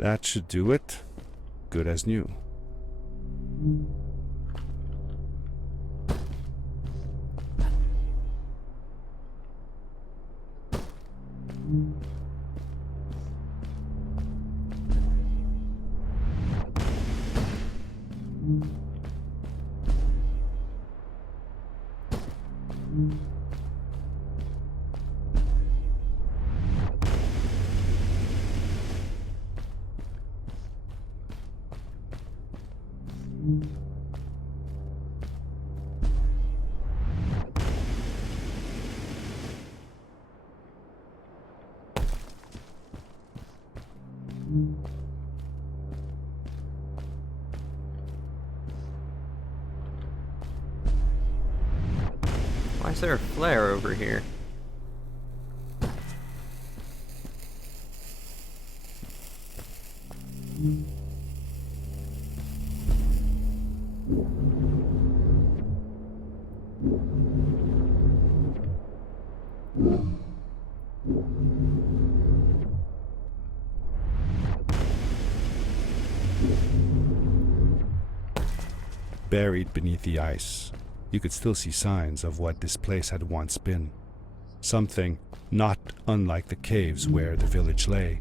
That should do it. Good as new. Why is there a flare over here? Buried beneath the ice, you could still see signs of what this place had once been. Something not unlike the caves where the village lay.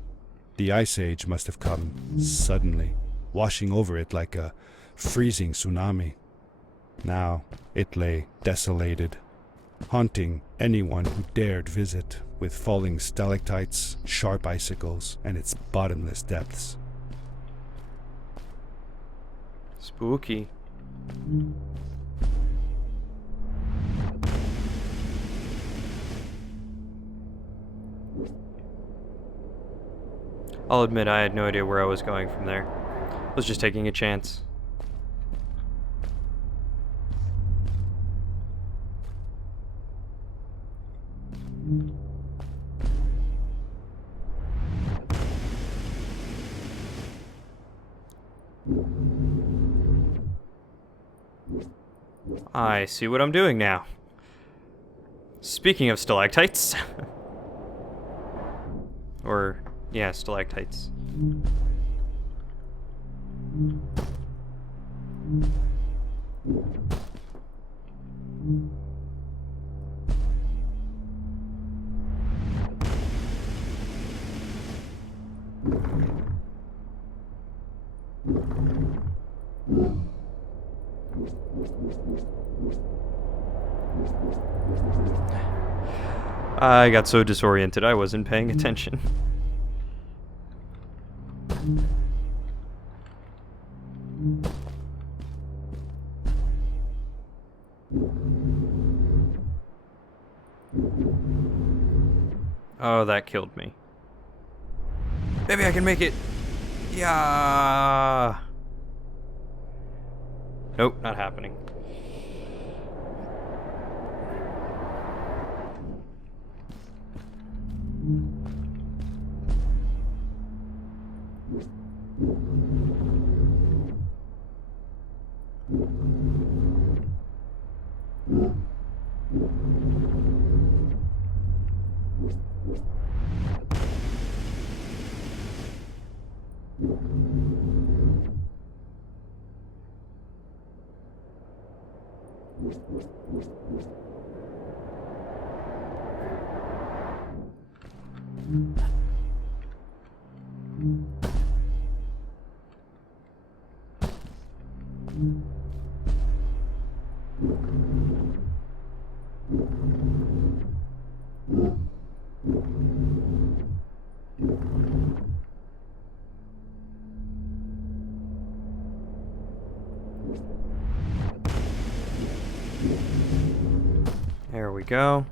The Ice Age must have come suddenly, washing over it like a freezing tsunami. Now it lay desolated, haunting anyone who dared visit, with falling stalactites, sharp icicles, and its bottomless depths. Spooky. I'll admit I had no idea where I was going from there. I was just taking a chance. I see what I'm doing now. Speaking of stalactites. Or, yeah, stalactites. I got so disoriented I wasn't paying attention. Oh, that killed me. Maybe I can make it. Yeah. Nope, not happening. There we go.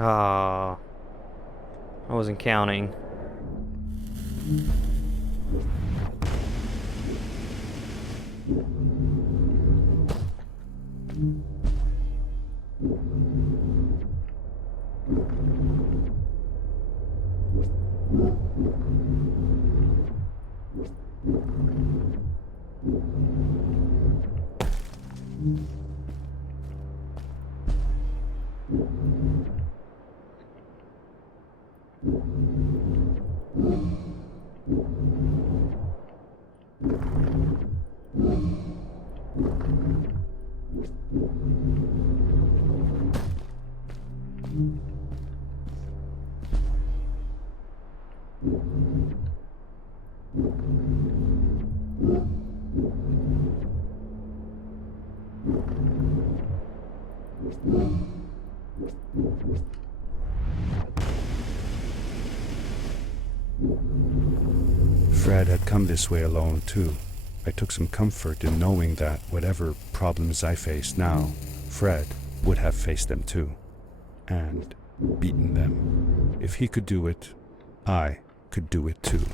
Ah, I wasn't counting. Fred had come this way alone, too. I took some comfort in knowing that whatever problems I faced now, Fred would have faced them too. And beaten them. If he could do it, I could do it too.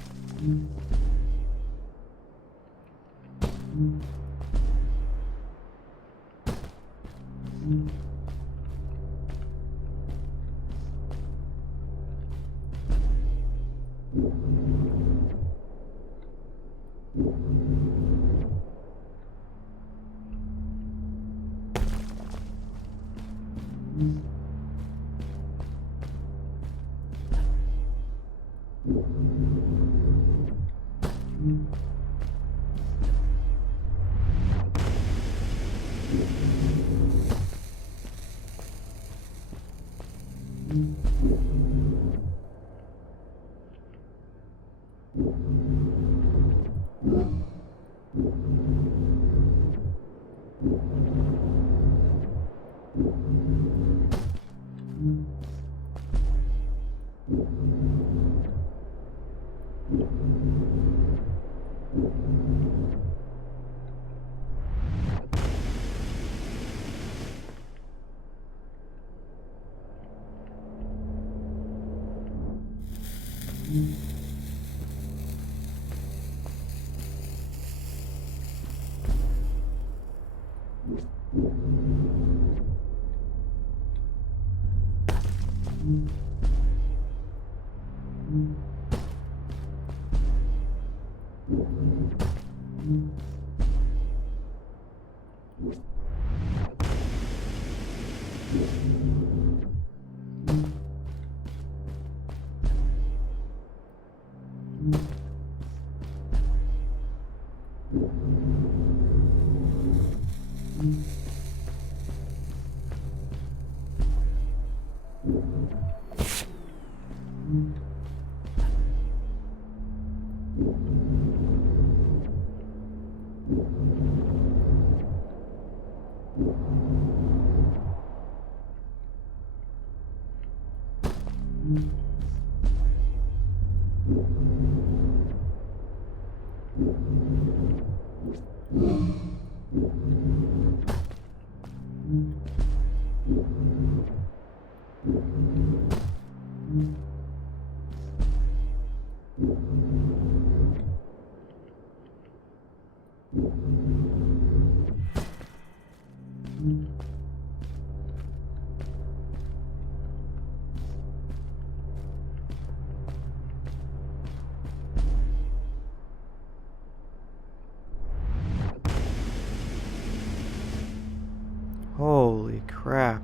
Holy crap.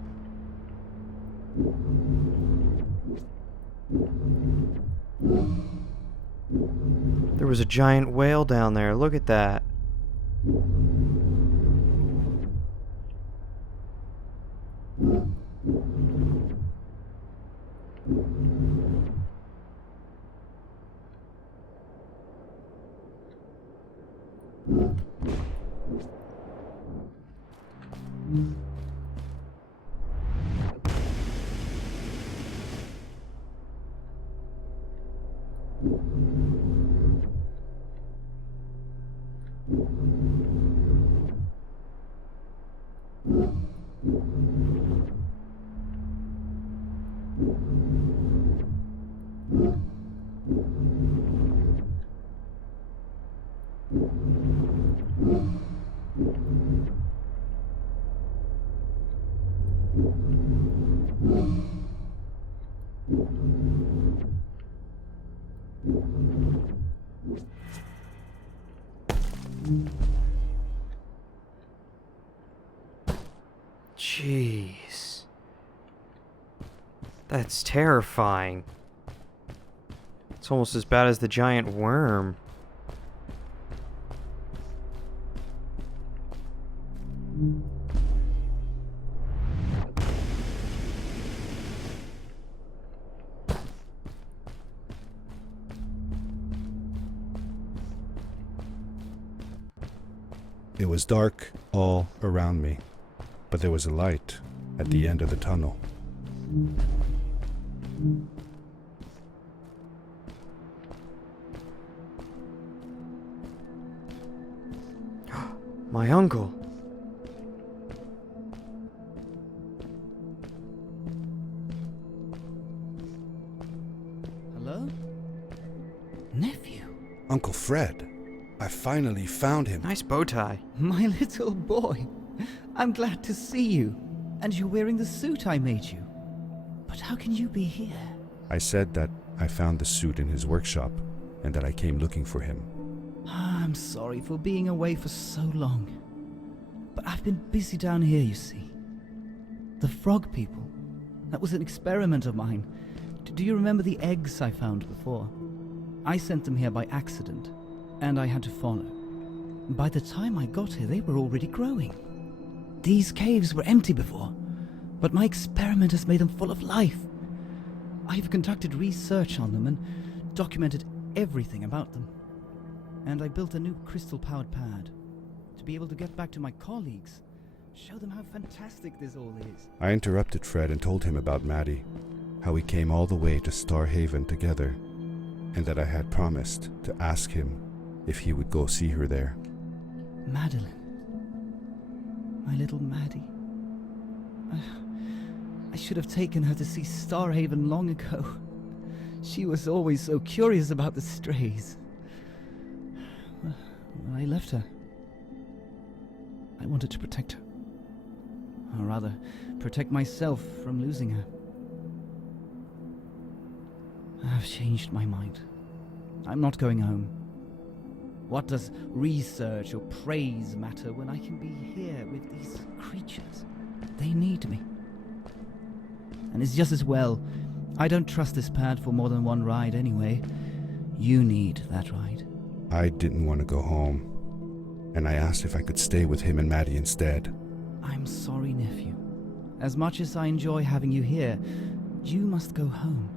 There was a giant whale down there. Look at that. Jeez. That's terrifying. It's almost as bad as the giant worm. It was dark all around me, but there was a light at the end of the tunnel. My uncle. Hello? Nephew? Uncle Fred, I finally found him. Nice bow tie. My little boy. I'm glad to see you. And you're wearing the suit I made you. But how can you be here? I said that I found the suit in his workshop and that I came looking for him. I'm sorry for being away for so long. But I've been busy down here, you see. The frog people. That was an experiment of mine. Do you remember the eggs I found before? I sent them here by accident, and I had to follow. By the time I got here, they were already growing. These caves were empty before, but my experiment has made them full of life. I've conducted research on them and documented everything about them. And I built a new crystal-powered pad to be able to get back to my colleagues, show them how fantastic this all is. I interrupted Fred and told him about Maddie, how we came all the way to Starhaven together, and that I had promised to ask him if he would go see her there. Madeline. My little Maddie. I should have taken her to see Starhaven long ago. She was always so curious about the strays. When I left her, I wanted to protect her. Or rather, protect myself from losing her. I've changed my mind. I'm not going home. What does research or praise matter when I can be here with these creatures? They need me. And it's just as well. I don't trust this pad for more than one ride anyway. You need that ride. I didn't want to go home. and I asked if I could stay with him and Maddie instead. I'm sorry, nephew. As much as I enjoy having you here, you must go home.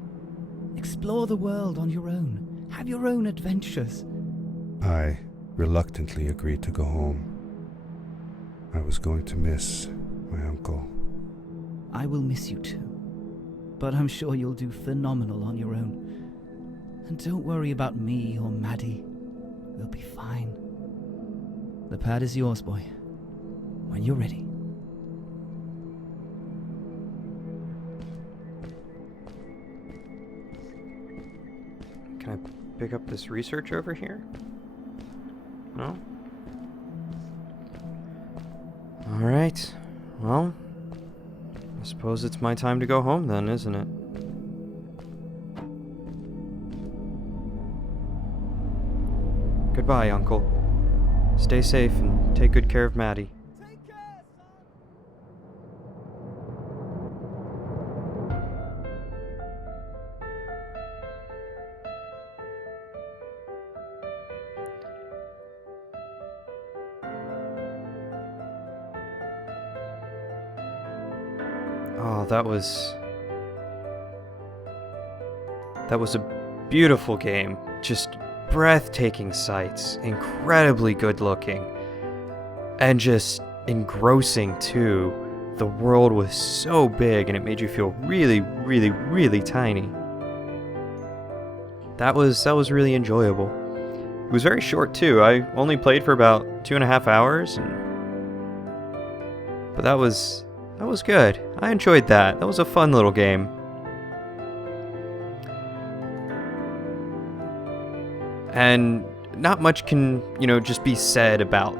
Explore the world on your own. Have your own adventures. I reluctantly agreed to go home. I was going to miss my uncle. I will miss you too. But I'm sure you'll do phenomenal on your own. And don't worry about me or Maddie. We'll be fine. The pad is yours, boy. When you're ready. Can I pick up this research over here? No? Alright. Well, I suppose it's my time to go home then, isn't it? Goodbye, Uncle. Stay safe and take good care of Maddie. Oh, that was a beautiful game. Just breathtaking sights, incredibly good looking, and just engrossing too. The world was so big and it made you feel really, really, really tiny. That was really enjoyable. It was very short too. I only played for about 2.5 hours, but that was good. I enjoyed that. That was a fun little game. And not much can, just be said about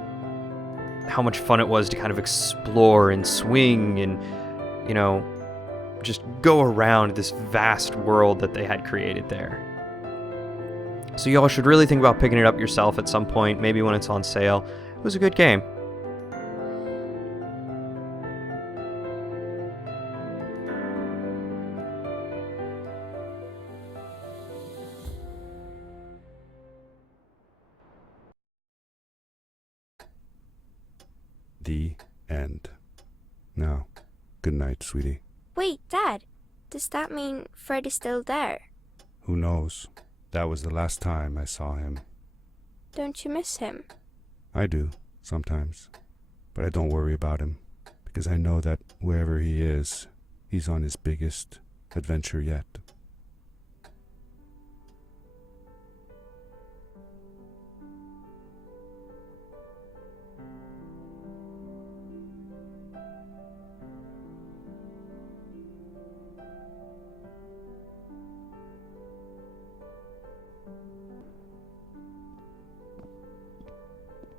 how much fun it was to kind of explore and swing and, just go around this vast world that they had created there. So y'all should really think about picking it up yourself at some point, maybe when it's on sale. It was a good game. The end. Now, good night, sweetie. Wait, Dad. Does that mean Fred is still there? Who knows? That was the last time I saw him. Don't you miss him? I do, sometimes. But I don't worry about him, because I know that wherever he is, he's on his biggest adventure yet.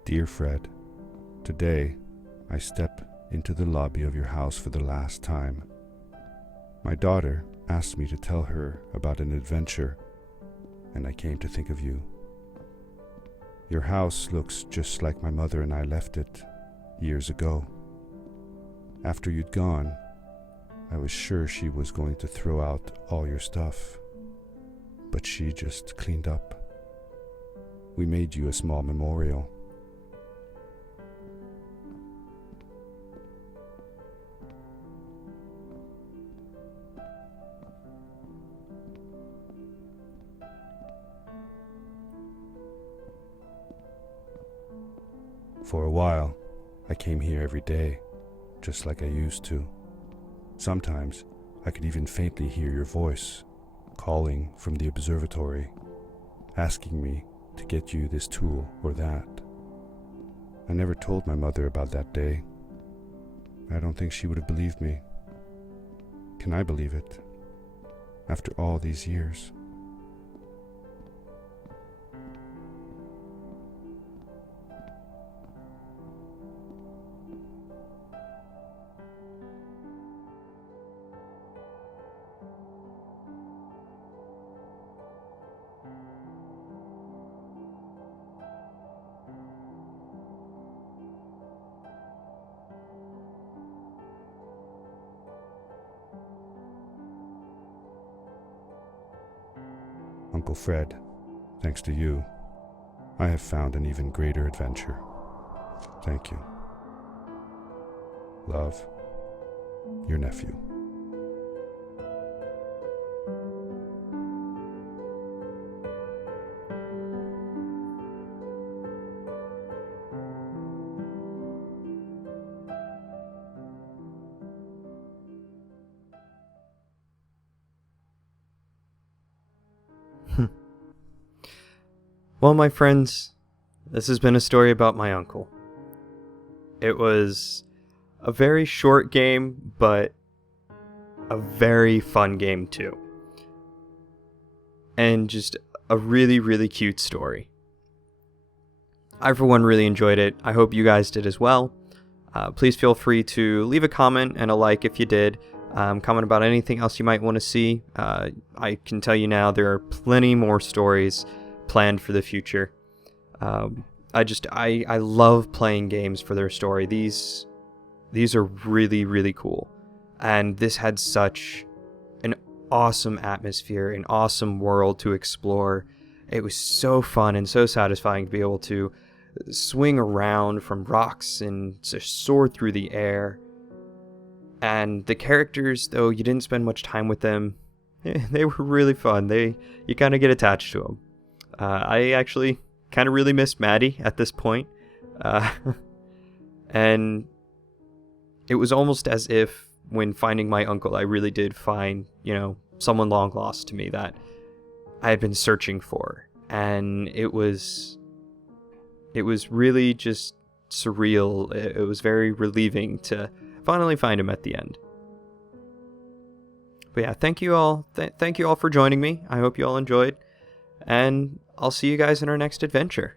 Dear Fred, today I step into the lobby of your house for the last time. My daughter asked me to tell her about an adventure, and I came to think of you. Your house looks just like my mother and I left it years ago. After you'd gone, I was sure she was going to throw out all your stuff, but she just cleaned up. We made you a small memorial. For a while, I came here every day, just like I used to. Sometimes, I could even faintly hear your voice, calling from the observatory, asking me to get you this tool or that. I never told my mother about that day. I don't think she would have believed me. Can I believe it? After all these years. Uncle Fred, thanks to you, I have found an even greater adventure. Thank you. Love, your nephew. Well, my friends, this has been a story about my uncle. It was a very short game, but a very fun game too. And just a really, really cute story. I, for one, really enjoyed it. I hope you guys did as well. Please feel free to leave a comment and a like if you did. Comment about anything else you might want to see. I can tell you now there are plenty more stories planned for the future. I love playing games for their story. These are really, really cool. And this had such an awesome atmosphere, an awesome world to explore. It was so fun and so satisfying to be able to swing around from rocks and to soar through the air. And the characters, though you didn't spend much time with them, they were really fun. You kind of get attached to them. I actually kind of really missed Maddie at this point. And it was almost as if when finding my uncle, I really did find, someone long lost to me that I had been searching for. And it was really just surreal. It was very relieving to finally find him at the end. But yeah, thank you all. Thank you all for joining me. I hope you all enjoyed. And I'll see you guys in our next adventure.